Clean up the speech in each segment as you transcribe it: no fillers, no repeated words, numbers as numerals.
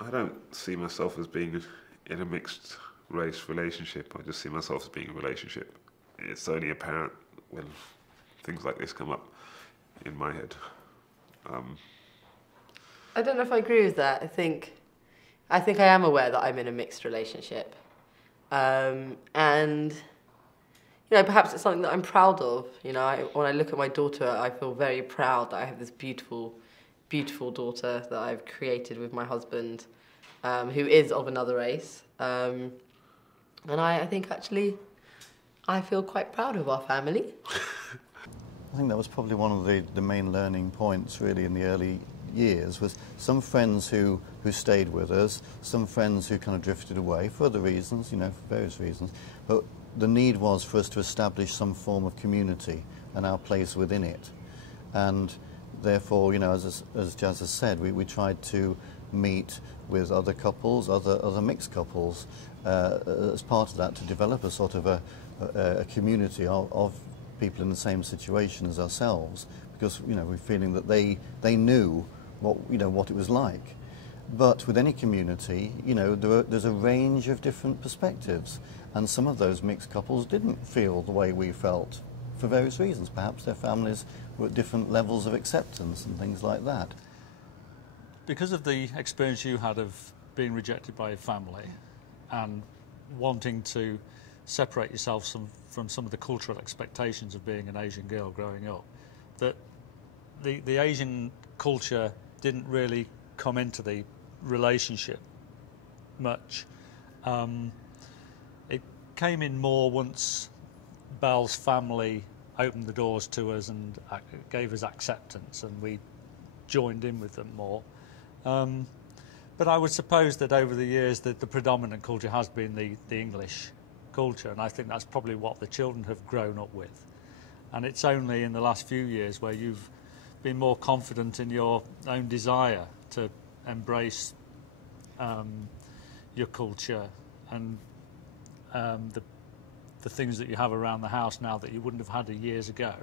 I don't see myself as being in a mixed race relationship. I just see myself as being in a relationship. It's only apparent when things like this come up in my head. Um, I don't know if I agree with that. I think I am aware that I'm in a mixed relationship, and perhaps it's something that I'm proud of. When I look at my daughter, I feel very proud that I have this beautiful, beautiful daughter that I've created with my husband, who is of another race. And I think actually I feel quite proud of our family. I think that was probably one of the main learning points really in the early years, was some friends who stayed with us, some friends who kind of drifted away for other reasons, for various reasons, but the need was for us to establish some form of community and our place within it. And therefore, as Jazz has said, we tried to meet with other couples, other mixed couples, as part of that, to develop a sort of a community of people in the same situation as ourselves, because we're feeling that they knew what it was like. But with any community, there's a range of different perspectives, and some of those mixed couples didn't feel the way we felt for various reasons. Perhaps their families were at different levels of acceptance and things like that. Because of the experience you had of being rejected by your family and wanting to separate yourself from some of the cultural expectations of being an Asian girl growing up, that the Asian culture didn't really come into the relationship much. It came in more once Belle's family opened the doors to us and gave us acceptance, and we joined in with them more. But I would suppose that over the years the predominant culture has been the English culture, and I think that's probably what the children have grown up with. And it's only in the last few years where you've been more confident in your own desire to embrace your culture and the things that you have around the house now that you wouldn't have had years ago,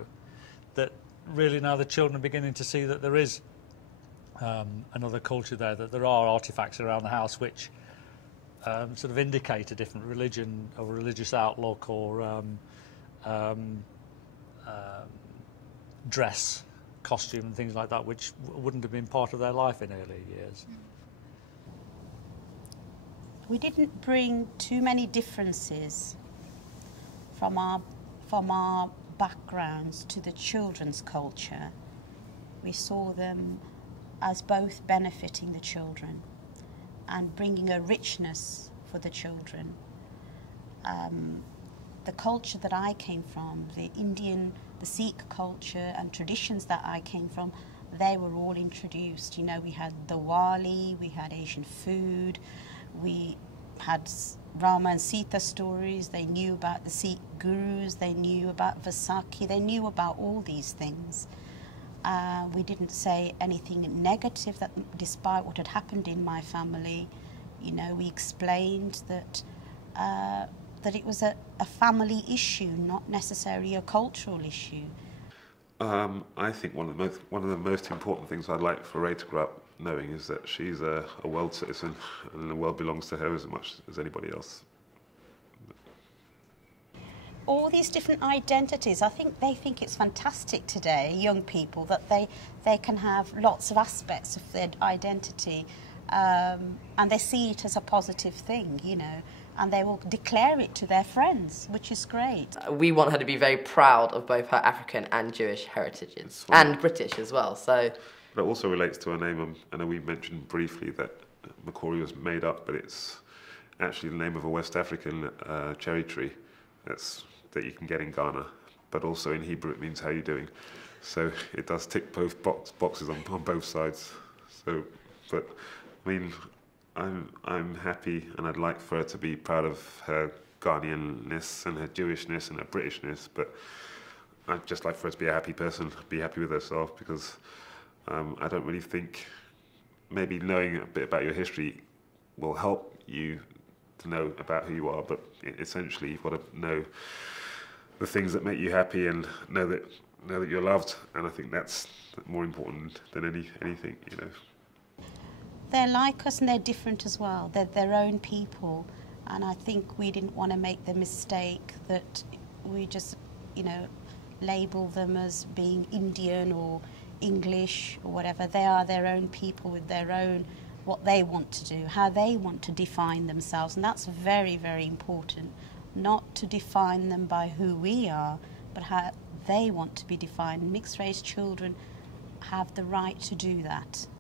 that really now the children are beginning to see that there is another culture there, that there are artifacts around the house which sort of indicate a different religion or religious outlook or dress, costume and things like that, which wouldn't have been part of their life in earlier years. We didn't bring too many differences from our backgrounds to the children's culture. We saw them as both benefiting the children and bringing a richness for the children. The culture that I came from, the Indian, the Sikh culture and traditions that I came from, they were all introduced. We had Diwali, we had Asian food, we had Rama and Sita stories, they knew about the Sikh gurus, they knew about Vaisakhi, they knew about all these things. We didn't say anything negative, that despite what had happened in my family, we explained that it was a family issue, not necessarily a cultural issue. I think one of the most important things I'd like for Ray to grow up knowing is that she's a world citizen and the world belongs to her as much as anybody else. All these different identities, I think they think it's fantastic today, young people, that they can have lots of aspects of their identity, and they see it as a positive thing, and they will declare it to their friends, which is great. We want her to be very proud of both her African and Jewish heritages, and British as well. So, but it also relates to her name. I know we mentioned briefly that Makori was made up, but it's actually the name of a West African cherry tree that you can get in Ghana, but also in Hebrew it means how you doing. So it does tick both boxes on both sides. So, but I mean, I'm happy, and I'd like for her to be proud of her Ghanaianness and her Jewishness and her Britishness, but I'd just like for her to be a happy person, be happy with herself, because I don't really think maybe knowing a bit about your history will help you to know about who you are, but essentially you've got to know the things that make you happy and know that you're loved, and I think that's more important than anything. they're like us and they're different as well. They're their own people, and I think we didn't want to make the mistake that we just, you know, label them as being Indian or English or whatever. They are their own people with their own, what they want to do, how they want to define themselves, and that's very, very important. Not to define them by who we are, but how they want to be defined. Mixed race children have the right to do that.